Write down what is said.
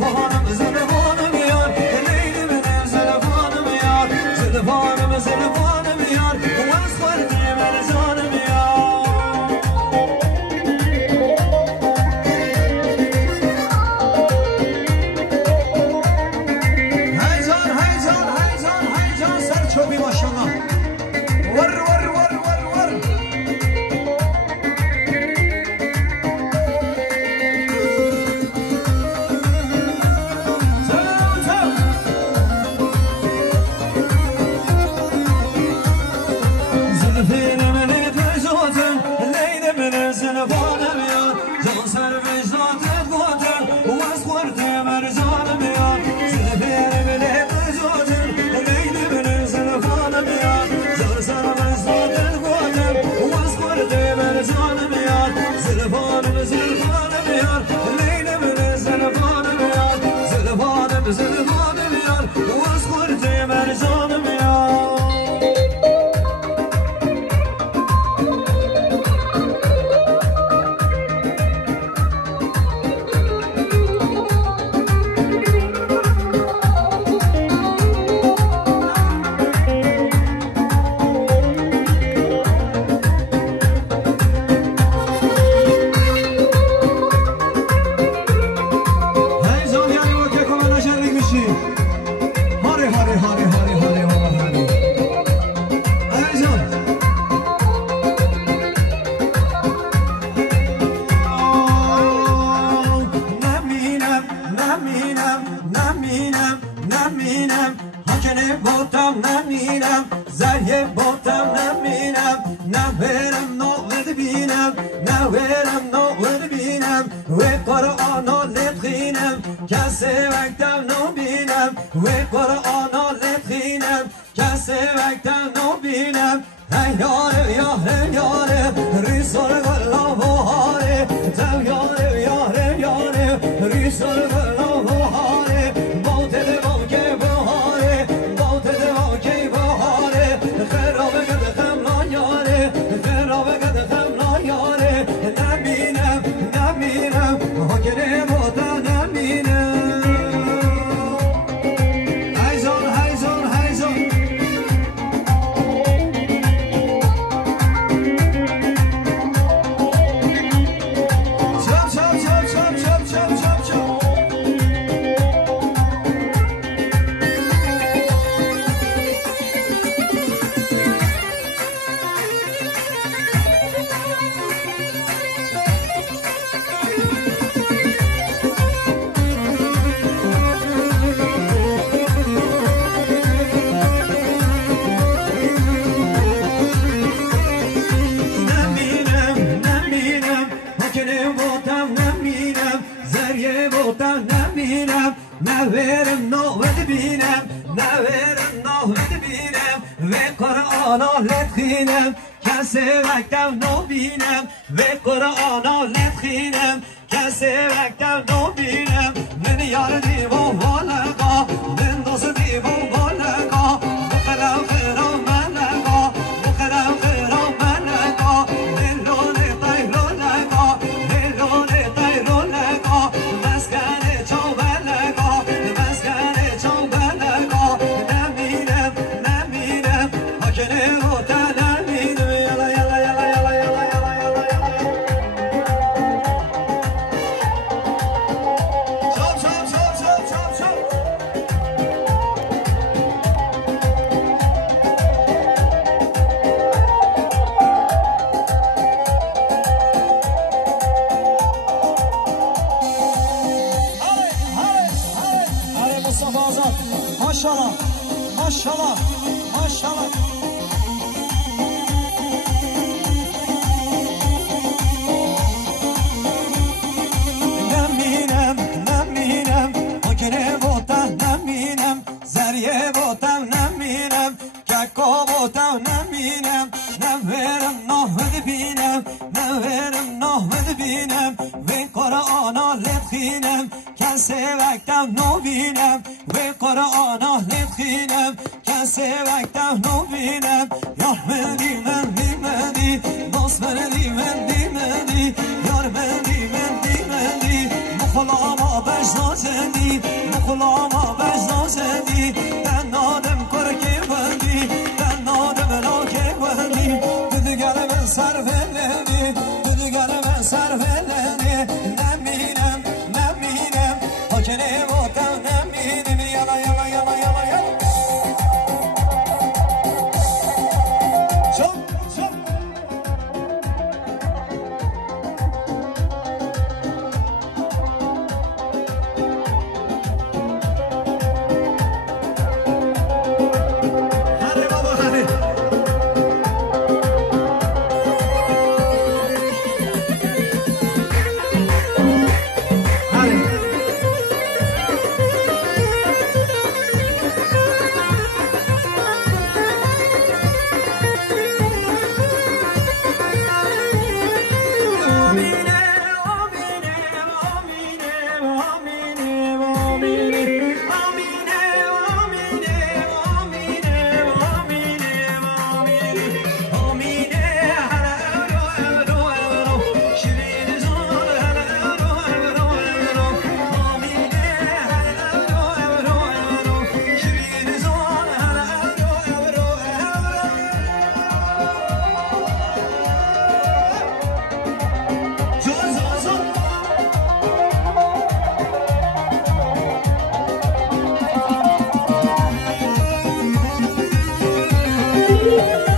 زلفانم زلفانم یار لیلی من زلفانم یار زلفانم زلفانم یار و از خورد من جانم یار هیجان هیجان هیجان هیجان سرچوبی ماشاءالله ور ور ور ور ور زلفانم یار واس خورده من جانم یار نمینم حاکن بودم نمینم زریه بودم نمینم نورم نوید بینم نورم نوید بینم و قرآن لطخینم کسی وقتم نبینم و قرآن لطخینم کسی وقتم نبینم یاره یاره یاره ریسال غلا بهاره تو یاره یاره یاره ریسال غلا بهاره نورم نوید بینم نورم نوید بینم و قرآن لطخینم کسی وقتم نبینم و قرآن لطخینم کسی وقتم نبینم من یار دیوان بالقا من دوست دیوان بالقا بخرم خیرم من لقا بخرم خیرم من لقا دلون طیرون لقا دلون طیرون لقا مسکن چوبن لقا Maşallah, maşallah, maşallah. Neminem, neminem, hakene botan neminem, zeriye botan neminem, kakko botan neminem, neverim nohmed binem, neverim nohmed binem, ve Kur'an'a letkhinem, kese vektem nobinem, ve Kur'an'a letkhinem, kese vektem nobinem, yarmedi men dimedi, dost men dimedi, yarmedi men dimedi, بخلاما بجنازندی بخلاما بجنازندی دنادم کرکی وندی دنادم لاکی وندی دیگر من سر ولندی دیگر من سر ولندی نمینم نمینم حاکنه وطن نمینم یالا یالا یالا یالا یالا Thank you.